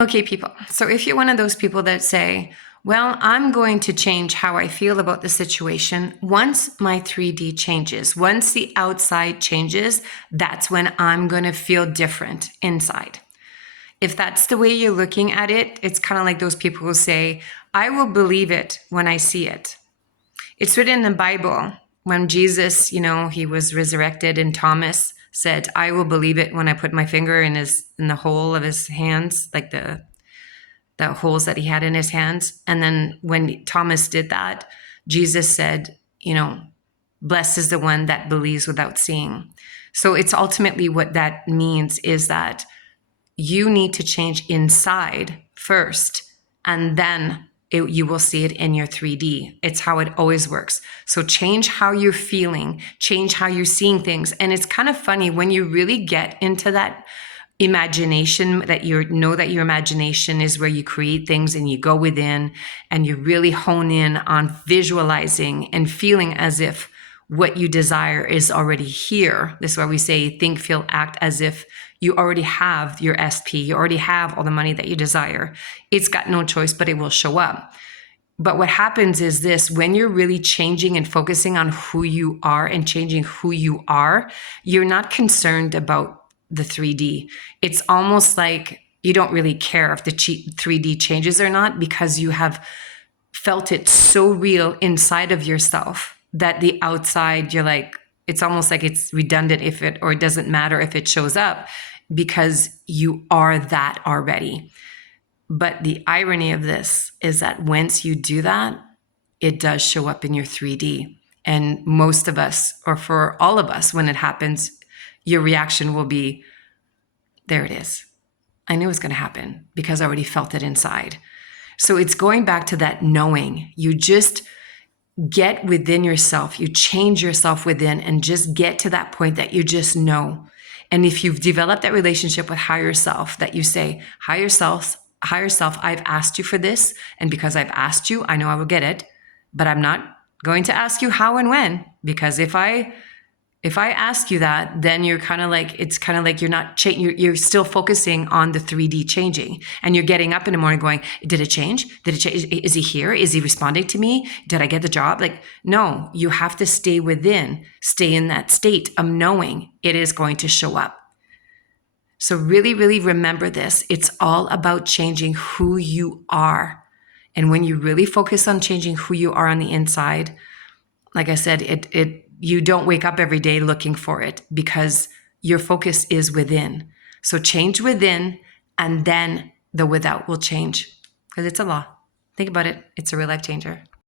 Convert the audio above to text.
Okay, people. So if you're one of those people that say, well, I'm going to change how I feel about the situation once my 3D changes, once the outside changes, that's when I'm going to feel different inside. If that's the way you're looking at it, it's kind of like those people who say, I will believe it when I see it. It's written in the Bible when Jesus, he was resurrected and Thomas said, I will believe it when I put my finger in the hole of his hands, like the holes that he had in his hands. And then when Thomas did that, Jesus said, blessed is the one that believes without seeing. So it's ultimately what that means is that you need to change inside first, and then you will see it in your 3D. It's how it always works. So change how you're feeling, change how you're seeing things. And it's kind of funny when you really get into that imagination, that that your imagination is where you create things and you go within and you really hone in on visualizing and feeling as if what you desire is already here. This is why we say think, feel, act as if you already have your SP, you already have all the money that you desire. It's got no choice, but it will show up. But what happens is this: when you're really changing and focusing on who you are and changing who you are, you're not concerned about the 3D. It's almost like you don't really care if the 3D changes or not, because you have felt it so real inside of yourself that the outside, you're like, it's almost like it's redundant or it doesn't matter if it shows up, because you are that already. But the irony of this is that once you do that, it does show up in your 3D. And most of us, or for all of us, when it happens, your reaction will be, there it is. I knew it was going to happen because I already felt it inside. So it's going back to that knowing. You just get within yourself, you change yourself within, and just get to that point that you just know. And if you've developed that relationship with higher self, that you say, higher self, I've asked you for this. And because I've asked you, I know I will get it, but I'm not going to ask you how and when, because if I ask you that, then you're kind of like, it's kind of like you're not, you're still focusing on the 3D changing, and you're getting up in the morning going, did it change? Did it change? Is he here? Is he responding to me? Did I get the job? Like, no, you have to stay in that state of knowing it is going to show up. So really, really remember this. It's all about changing who you are. And when you really focus on changing who you are on the inside, like I said, you don't wake up every day looking for it, because your focus is within. So change within, and then the without will change, because it's a law. Think about it. It's a real life changer.